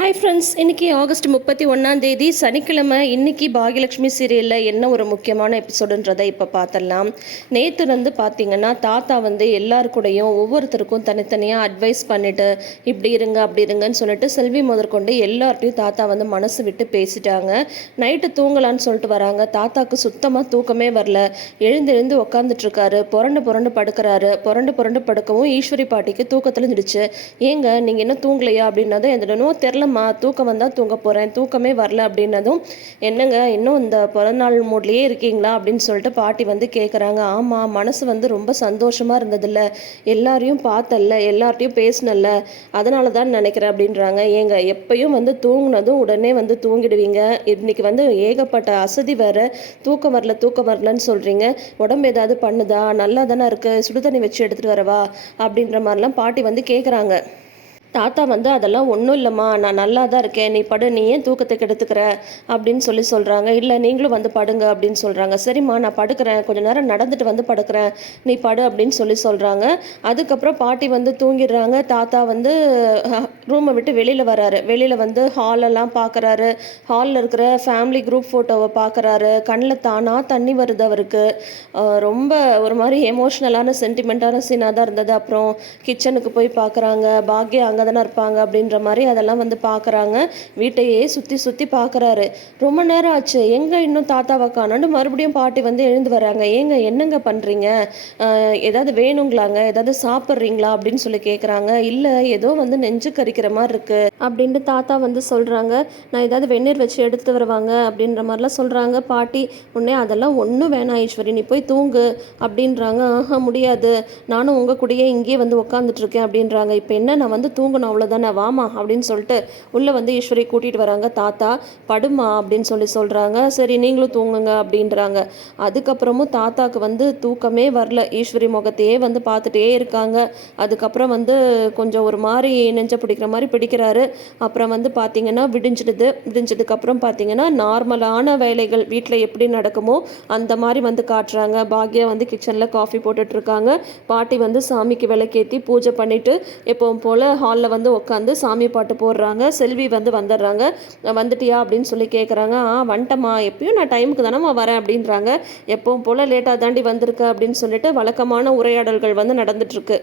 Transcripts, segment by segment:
Hi friends இன்னைக்கு August முப்பத்தி ஒன்றாந்தேதி சனிக்கிழமை இன்னைக்கு பாகியலட்சுமி சீரியலில் என்ன ஒரு முக்கியமான எபிசோடுன்றதை இப்போ பார்த்துடலாம் நேற்று வந்து பார்த்தீங்கன்னா தாத்தா வந்து எல்லாருக்கூடையும் கூடயும் ஒவ்வொருத்தருக்கும் தனித்தனியாக அட்வைஸ் பண்ணிவிட்டு இப்படி இருங்க அப்படி இருங்கன்னு சொல்லிட்டு செல்வி முதற்கொண்டு எல்லார்ட்டையும் தாத்தா வந்து மனசு விட்டு பேசிட்டாங்க. நைட்டு தூங்கலான்னு சொல்லிட்டு வராங்க. தாத்தாக்கு சுத்தமாக தூக்கமே வரல. எழுந்து எழுந்து உக்காந்துட்டு புரண்டு புரண்டு படுக்கிறாரு. புரண்டு புரண்டு படுக்கவும் ஈஸ்வரி பாட்டிக்கு தூக்கத்தில் இருந்துடுச்சு ஏங்க நீங்கள் என்ன தூங்கலையா? அப்படின்னதும் எதுனோ இல்லைம்மா தூக்கம் வந்தால் தூங்க போகிறேன் தூக்கமே வரல அப்படின்னதும் என்னங்க இன்னும் இந்த பிறந்தநாள் மூட்லேயே இருக்கீங்களா அப்படின்னு சொல்லிட்டு பாட்டி வந்து கேட்குறாங்க ஆமாம் மனசு வந்து ரொம்ப சந்தோஷமாக இருந்ததில்ல. எல்லாரையும் பார்த்தல்ல எல்லார்ட்டையும் பேசினல்ல. அதனால தான் நினைக்கிறேன் அப்படின்றாங்க. ஏங்க எப்பயும் வந்து தூங்கினதும் உடனே வந்து தூங்கிடுவீங்க. இன்னைக்கு வந்து ஏகப்பட்ட அசதி வேற. தூக்கம் வரல தூக்கம் வரலன்னு சொல்கிறீங்க உடம்பு ஏதாவது பண்ணுதா? நல்லா தானே இருக்குது சுடுதண்ணி வச்சு எடுத்துகிட்டு வரவா? அப்படின்ற மாதிரிலாம் பாட்டி வந்து கேட்குறாங்க தாத்தா வந்து அதெல்லாம் ஒன்றும் இல்லைம்மா. நான் நல்லா தான் இருக்கேன். நீ படு. நீ ஏன் தூக்கத்தை கெடுத்துக்கிற? அப்படின்னு சொல்லி சொல்கிறாங்க இல்லை நீங்களும் வந்து படுங்க. அப்படின்னு சொல்கிறாங்க சரிம்மா நான் படுக்கிறேன். கொஞ்ச நேரம் நடந்துட்டு வந்து படுக்கிறேன். நீ படு. அப்படின்னு சொல்லி சொல்கிறாங்க அதுக்கப்புறம் பாட்டி வந்து தூங்கிடுறாங்க. தாத்தா வந்து ரூமை விட்டு வெளியில் வராரு. வெளியில் வந்து ஹாலெல்லாம் பார்க்குறாரு ஹாலில் இருக்கிற ஃபேமிலி குரூப் ஃபோட்டோவை பார்க்குறாரு கண்ணில் தானாக தண்ணி வருது அவருக்கு. ரொம்ப ஒரு மாதிரி எமோஷ்னலான சென்டிமெண்ட்டான சீனாக தான் இருந்தது. அப்புறம் கிச்சனுக்கு போய் பார்க்குறாங்க பாக்யா அங்கே தானே இருப்பாங்க அப்படின்ற மாதிரி அதெல்லாம் வந்து பார்க்குறாங்க. வீட்டையே சுற்றி சுற்றி பார்க்குறாரு. ரொம்ப நேரம் ஆச்சு. எங்கே இன்னும் தாத்தாவை காணாண்டு மறுபடியும் பாட்டி வந்து எழுந்து வராங்க. ஏங்க என்னங்க பண்ணுறீங்க ஏதாவது வேணுங்களாங்க? ஏதாவது சாப்பிட்றீங்களா? அப்படின்னு சொல்லி கேட்குறாங்க இல்லை ஏதோ வந்து நெஞ்சு கறிக்கிற மாதிரி இருக்குது அப்படின்ட்டு தாத்தா வந்து சொல்கிறாங்க நான் ஏதாவது வெந்நீர் வச்சு எடுத்து வருவாங்க அப்படின்ற மாதிரிலாம் சொல்கிறாங்க பாட்டி உடனே அதெல்லாம் ஒன்றும் வேணாம் ஈஸ்வரி. நீ போய் தூங்கு அப்படின்றாங்க. ஆஹா முடியாது. நானும் உங்கள் கூடயே இங்கேயே வந்து உட்காந்துட்டு இருக்கேன் அப்படின்றாங்க. இப்போ என்ன நான் வந்து தூங்கணும் அவ்வளோதானே வாமா அப்படின்னு சொல்லிட்டு உள்ளே வந்து ஈஸ்வரி கூட்டிகிட்டு வராங்க. தாத்தா படுமா அப்படின்னு சொல்லி சொல்கிறாங்க சரி நீங்களும் தூங்குங்க அப்படின்றாங்க. அதுக்கப்புறமும் தாத்தாக்கு வந்து தூக்கமே வரல. ஈஸ்வரி முகத்தையே வந்து பார்த்துட்டே இருக்காங்க. அதுக்கப்புறம் வந்து கொஞ்சம் ஒரு மாதிரி நெஞ்ச பிடிக்கிற மாதிரி பிடிக்கிறாரு. அப்புறம் வந்து பார்த்தீங்கன்னா விடிஞ்சிடுது. விடிஞ்சதுக்கப்புறம் பார்த்தீங்கன்னா நார்மலான வேலைகள் வீட்டில் எப்படி நடக்குமோ அந்த மாதிரி வந்து காட்டுறாங்க. பாக்யா வந்து கிச்சனில் காஃபி போட்டுட்ருக்காங்க பாட்டி வந்து சாமிக்கு விளக்கேற்றி பூஜை பண்ணிவிட்டு எப்பவும் போல் ஹாலில் வந்து உட்காந்து சாமி பாட்டு போடுறாங்க. செல்வி வந்து வந்துடுறாங்க. வந்துட்டியா? அப்படின்னு சொல்லி கேட்குறாங்க ஆ வந்துட்டம்மா எப்பயும் நான் டைமுக்கு தானம்மா வரேன் அப்படின்றாங்க. எப்பவும் போல் லேட்டாக தாண்டி வந்திருக்க அப்படின்னு சொல்லிட்டு வழக்கமான உரையாடல்கள் வந்து நடந்துட்டுருக்கு.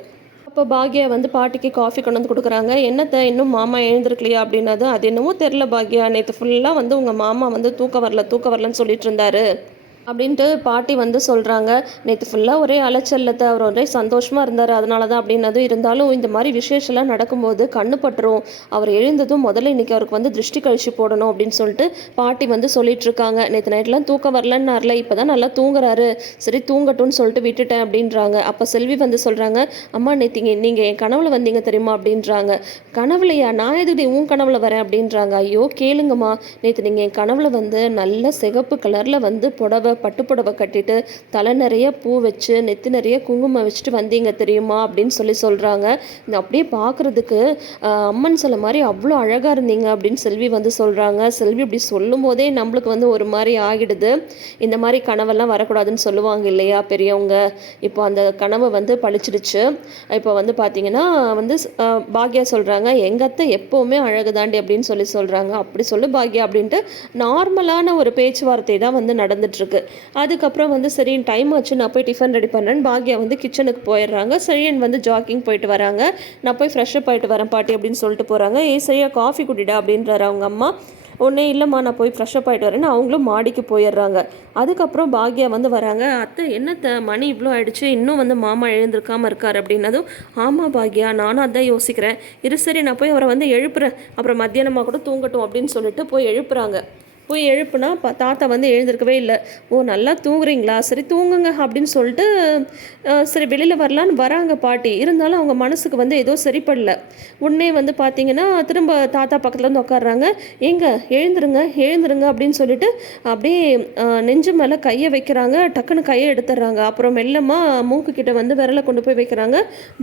அப்போ பாக்யா வந்து பாட்டிக்கு காஃபி கொண்டு வந்து கொடுக்குறாங்க. என்னத்தை இன்னும் மாமா எழுந்திருக்கலையா? அப்படின்னது அது என்னமோ தெரில பாக்யா. நேற்று ஃபுல்லாக வந்து உங்கள் மாமா வந்து தூக்கம் வரல தூக்கம் வரலன்னு சொல்லிட்டு இருந்தாரு. அப்படின்ட்டு பாட்டி வந்து சொல்கிறாங்க நேற்று ஃபுல்லாக ஒரே அலைச்சல்லத்தை அவர் ஒரே சந்தோஷமாக இருந்தார். அதனால தான் அப்படின்னதும் இருந்தாலும் இந்த மாதிரி விசேஷம்லாம் நடக்கும்போது கண்ணு பட்டுரும். அவர் எழுந்ததும் முதல்ல இன்றைக்கி அவருக்கு வந்து திருஷ்டி கழிச்சு போடணும் அப்படின்னு சொல்லிட்டு பாட்டி வந்து சொல்லிட்டு இருக்காங்க. நேற்று நைட்லாம் தூக்கம் வரலன்னார்ல இப்போ தான் நல்லா தூங்குறாரு. சரி தூங்கட்டும்னு சொல்லிட்டு விட்டுட்டேன் அப்படின்றாங்க. அப்போ செல்வி வந்து சொல்கிறாங்க அம்மா நேற்று நீங்கள் என் கனவுல வந்தீங்க தெரியுமா? அப்படின்றாங்க. கனவுலையா? நான் எதுக்கு உன் கனவுல வரேன்? அப்படின்றாங்க. ஐயோ கேளுங்கம்மா. நேற்று நீங்கள் என் கனவுல வந்து நல்ல சிகப்பு கலரில் வந்து புடவை பட்டுப்புடவை கட்டிட்டு தலை நிறைய பூ வச்சு நெத்தி நிறைய குங்குமம் வச்சுட்டு வந்தீங்க தெரியுமா அப்படின்னு சொல்லி சொல்கிறாங்க இந்த அப்படியே பார்க்குறதுக்கு அம்மன் சிலை மாதிரி அவ்வளோ அழகாக இருந்தீங்க அப்படின்னு செல்வி வந்து சொல்கிறாங்க செல்வி இப்படி சொல்லும் போதே நம்மளுக்கு வந்து ஒரு மாதிரி ஆகிடுது. இந்த மாதிரி கனவெல்லாம் வரக்கூடாதுன்னு சொல்லுவாங்க இல்லையா பெரியவங்க? இப்போ அந்த கனவை வந்து பழிச்சிடுச்சு. இப்போ வந்து பார்த்தீங்கன்னா வந்து பாக்யா சொல்கிறாங்க எங்கள் அத்தை எப்போவுமே அழகு தாண்டி அப்படின்னு சொல்லி சொல்கிறாங்க அப்படி சொல்லு பாக்யா அப்படின்ட்டு நார்மலான ஒரு பேச்சுவார்த்தை தான் வந்து நடந்துட்டுருக்கு. அதுக்கப்புறம் வந்து சரி டைம் ஆச்சு நான் போய் டிஃபன் ரெடி பண்ணேன் பாக்யா வந்து கிச்சனுக்கு போயிடுறாங்க. சரியன் வந்து ஜாக்கிங் போயிட்டு வராங்க. நான் போய் ஃப்ரெஷ்அப் ஆகிட்டு வரேன் பாட்டி அப்படின்னு சொல்லிட்டு போகிறாங்க ஏ சரியா காஃபி குடிடா அப்படின்றாரு அவங்க அம்மா. உடனே இல்லைம்மா நான் போய் ஃப்ரெஷ்அப் ஆகிட்டு வரேன்னு அவங்களும் மாடிக்கு போயிடுறாங்க. அதுக்கப்புறம் பாக்யா வந்து வராங்க. அத்தை என்னத்த மணி இவ்வளோ ஆயிடுச்சு இன்னும் வந்து மாமா எழுந்திருக்காமல் இருக்கார் அப்படின்னதும் ஆமாம் பாக்யா நானும் அதான் யோசிக்கிறேன். இரு சரி நான் போய் அவரை வந்து எழுப்புறேன். அப்புறம் மத்தியானமாக கூட தூங்கட்டும் அப்படின்னு சொல்லிட்டு போய் எழுப்புறாங்க. போய் எழுப்புனா பா தாத்தா வந்து எழுந்திருக்கவே இல்லை. ஓ நல்லா தூங்குறீங்களா? சரி தூங்குங்க அப்படின்னு சொல்லிட்டு சரி வெளியில் வரலான்னு வராங்க பாட்டி. இருந்தாலும் அவங்க மனசுக்கு வந்து ஏதோ சரிப்படல. உடனே வந்து பார்த்தீங்கன்னா திரும்ப தாத்தா பக்கத்தில் வந்து உட்காடுறாங்க எங்க எழுந்துருங்க எழுந்துருங்க அப்படின்னு சொல்லிட்டு அப்படியே நெஞ்சு மேலே கையை வைக்கிறாங்க. டக்குன்னு கையை எடுத்துடுறாங்க. அப்புறம் மெல்லமாக மூக்கு கிட்ட வந்து விரலை கொண்டு போய் வைக்கிறாங்க.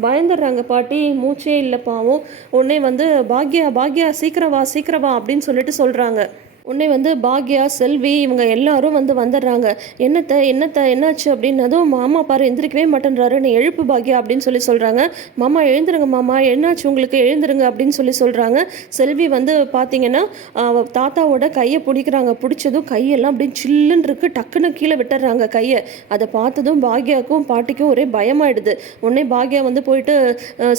பயந்துடுறாங்க பாட்டி. மூச்சே இல்லை பாவம். உடனே வந்து பாக்யா பாக்யா சீக்கிரம் வா சீக்கிரம் வா அப்படின்னு சொல்லிட்டு சொல்கிறாங்க உடனே வந்து பாக்யா செல்வி இவங்க எல்லாரும் வந்து வந்துடுறாங்க. என்னத்த என்னத்த என்னாச்சு அப்படின்னதும் மாமா பாரு எந்திரிக்கவே மாட்டேன்றாரு. நீ எழுப்பு பாக்யா அப்படின்னு சொல்லி சொல்கிறாங்க மாமா எழுந்துருங்க மாமா. என்னாச்சு உங்களுக்கு? எழுந்துருங்க அப்படின்னு சொல்லி சொல்கிறாங்க செல்வி வந்து பார்த்தீங்கன்னா தாத்தாவோட கையை பிடிக்கிறாங்க. பிடிச்சதும் கையெல்லாம் அப்படியே சில்லுன்னு இருக்கு. டக்குன்னு கீழே விட்டுறாங்க கையை. அதை பார்த்ததும் பாக்யாவுக்கும் பாட்டிக்கும் ஒரே பயமாயிடுது. உடனே பாக்யா வந்து போயிட்டு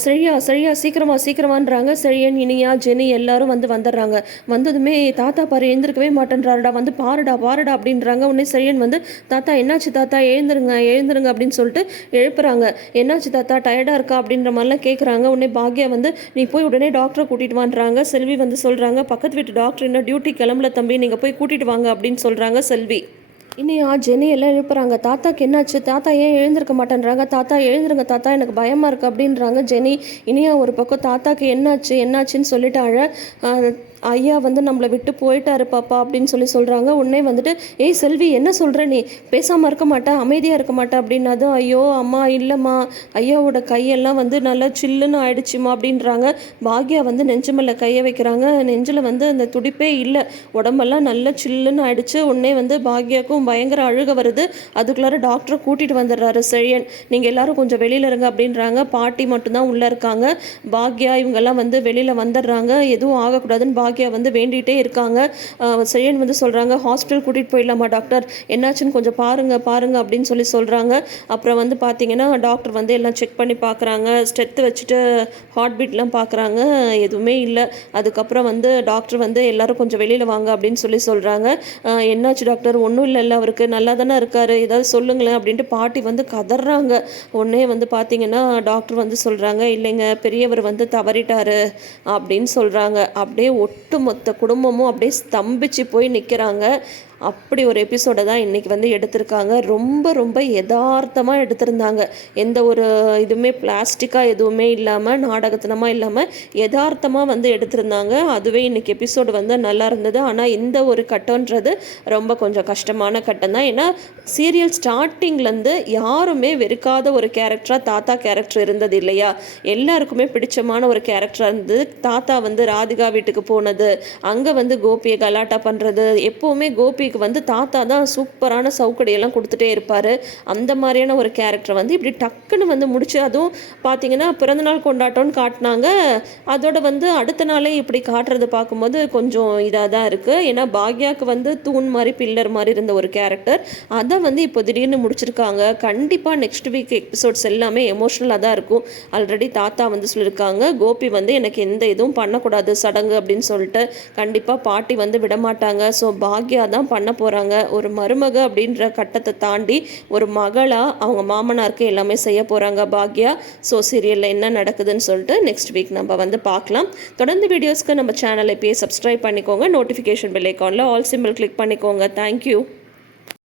சரியா சரியா சீக்கிரமா சீக்கிரமான்றாங்க. செழியன் இனியா ஜெனி எல்லாரும் வந்து வந்துடுறாங்க. வந்ததுமே தாத்தா பாரு எழுந்திருக்கவே மாட்டேன்றாருடா வந்து பாருடா பாருடா அப்படின்றாங்க. உடனே செழியன் வந்து தாத்தா என்னாச்சு தாத்தா? எழுந்துருங்க எழுந்துருங்க அப்படின்னு சொல்லிட்டு எழுப்புறாங்க. என்னாச்சு தாத்தா? டயர்டாக இருக்கா? அப்படின்ற மாதிரிலாம் கேட்குறாங்க உடனே பாக்யா வந்து நீ போய் உடனே டாக்டரை கூட்டிட்டு வான்றாங்க. செல்வி வந்து சொல்கிறாங்க பக்கத்து வீட்டு டாக்டர் இன்னும் டியூட்டி கிளம்பல தம்பி நீங்கள் போய் கூட்டிட்டு வாங்க அப்படின்னு சொல்கிறாங்க செல்வி. இனியா ஜெனி எல்லாம் எழுப்புறாங்க. தாத்தாக்கு என்னாச்சு? தாத்தா ஏன் எழுந்திருக்க மாட்டேன்றாங்க? தாத்தா எழுந்துருங்க தாத்தா எனக்கு பயமாக இருக்குது அப்படின்றாங்க ஜெனி இனியா ஒரு பக்கம் தாத்தாக்கு என்னாச்சு? என்னாச்சுன்னு சொல்லிட்டு அழ ஐயா வந்து நம்மளை விட்டு போயிட்டாரு பாப்பா அப்படின்னு சொல்லி சொல்கிறாங்க உடனே வந்துட்டு ஏய் செல்வி என்ன சொல்கிற நீ? பேசாமல் இருக்க மாட்டா அமைதியாக இருக்க மாட்டா அப்படின்னதும் ஐயோ அம்மா இல்லைம்மா. ஐயாவோட கையெல்லாம் வந்து நல்லா சில்லுன்னு ஆயிடுச்சுமா அப்படின்றாங்க. பாக்யா வந்து நெஞ்சு கையை வைக்கிறாங்க. நெஞ்சில் வந்து அந்த துடிப்பே இல்லை. உடம்பெல்லாம் நல்லா சில்லுன்னு ஆயிடுச்சு. உடனே வந்து பாக்யாக்கும் பயங்கர அழுக வருது. அதுக்குள்ளார டாக்டரை கூட்டிகிட்டு வந்துடுறாரு செழியன். நீங்கள் எல்லாரும் கொஞ்சம் வெளியில் இருங்க அப்படின்றாங்க. பாட்டி மட்டும்தான் உள்ளே இருக்காங்க. பாக்யா இவங்கெல்லாம் வந்து வெளியில் வந்துடுறாங்க. எதுவும் ஆகக்கூடாதுன்னு பாக்யா வந்து வேண்டிகிட்டே இருக்காங்க. ஆஹ் செழியன் வந்து சொல்கிறாங்க ஹாஸ்பிட்டல் கூட்டிகிட்டு போயிடலாமா டாக்டர் என்னாச்சுன்னு கொஞ்சம் பாருங்கள் பாருங்கள் அப்படின்னு சொல்லி சொல்கிறாங்க அப்புறம் வந்து பார்த்தீங்கன்னா டாக்டர் வந்து எல்லாம் செக் பண்ணி பார்க்குறாங்க ஸ்டெத்து வச்சுட்டு ஹார்ட் பீட்லாம் பார்க்குறாங்க எதுவுமே இல்லை. அதுக்கப்புறம் வந்து டாக்டர் வந்து எல்லோரும் கொஞ்சம் வெளியில் வாங்க அப்படின்னு சொல்லி சொல்கிறாங்க என்னாச்சு டாக்டர் ஒன்றும் இல்லைல்ல அவருக்கு. நல்லா தானே இருக்கார். ஏதாவது சொல்லுங்களேன் அப்படின்ட்டு பாட்டி வந்து கதறாங்க. உடனே வந்து பார்த்தீங்கன்னா டாக்டர் வந்து சொல்கிறாங்க இல்லைங்க பெரியவர் வந்து தவறிட்டார் அப்படின்னு சொல்கிறாங்க அப்படியே ஒட்டுமொத்த குடும்பமும் அப்படியே ஸ்தம்பிச்சு போய் நிற்கிறாங்க அப்படி ஒரு எபிசோடை தான் இன்றைக்கி வந்து எடுத்திருக்காங்க. ரொம்ப ரொம்ப யதார்த்தமாக எடுத்திருந்தாங்க. எந்த ஒரு இதுவுமே பிளாஸ்டிக்காக எதுவுமே இல்லாமல் நாடகத்தனமாக இல்லாமல் யதார்த்தமாக வந்து எடுத்திருந்தாங்க. அதுவே இன்றைக்கி எபிசோடு வந்து நல்லா இருந்தது. ஆனால் இந்த ஒரு கட்டன்றது ரொம்ப கொஞ்சம் கஷ்டமான கட்டம் தான். ஏன்னா சீரியல் ஸ்டார்டிங்லேருந்து யாருமே வெறுக்காத ஒரு கேரக்டராக தாத்தா கேரக்டர் இருந்தது இல்லையா? எல்லாருக்குமே பிடிச்சமான ஒரு கேரக்டராக இருந்தது. தாத்தா வந்து ராதிகா வீட்டுக்கு போனது. அங்கே வந்து கோபியை கலாட்டா பண்ணுறது எப்போவுமே கோபி இவருக்கு வந்து தாத்தா தான் சூப்பரான சவுக்கடையெல்லாம் கொடுத்துட்டே இருப்பார். அந்த மாதிரியான ஒரு கேரக்டர் வந்து இப்படி டக்குன்னு வந்து முடிச்சு அதுவும் பார்த்தீங்கன்னா பிறந்தநாள் கொண்டாட்டம்னு காட்டினாங்க. அதோட வந்து அடுத்த நாளே இப்படி காட்டுறது பார்க்கும்போது கொஞ்சம் இதாக தான் இருக்குது ஏன்னா பாக்யாவுக்கு வந்து தூண் மாதிரி பில்லர் மாதிரி இருந்த ஒரு கேரக்டர் அதை வந்து இப்போ திடீர்னு முடிச்சிருக்காங்க. கண்டிப்பாக நெக்ஸ்ட் வீக் எபிசோட்ஸ் எல்லாமே எமோஷ்னலாக தான் இருக்கும். ஆல்ரெடி தாத்தா வந்து சொல்லியிருக்காங்க கோபி வந்து எனக்கு எந்த இதுவும் பண்ணக்கூடாது சடங்கு அப்படின்னு சொல்லிட்டு கண்டிப்பாக பாட்டி வந்து விடமாட்டாங்க. ஸோ பாக்யா தான் பண்ண போகிறாங்க ஒரு மருமக அப்படின்ற கட்டத்தை தாண்டி ஒரு மகளாக அவங்க மாமனாருக்கு எல்லாமே செய்ய போகிறாங்க பாக்யா ஸோ சீரியலில் என்ன நடக்குதுன்னு சொல்லிட்டு நெக்ஸ்ட் வீக் நம்ம வந்து பார்க்கலாம். தொடர்ந்து வீடியோஸ்க்கு நம்ம சேனலை போய் சப்ஸ்கிரைப் பண்ணிக்கோங்க. நோட்டிஃபிகேஷன் பெல் ஐக்கானில் ஆல் சிம்பிள் கிளிக் பண்ணிக்கோங்க. Thank you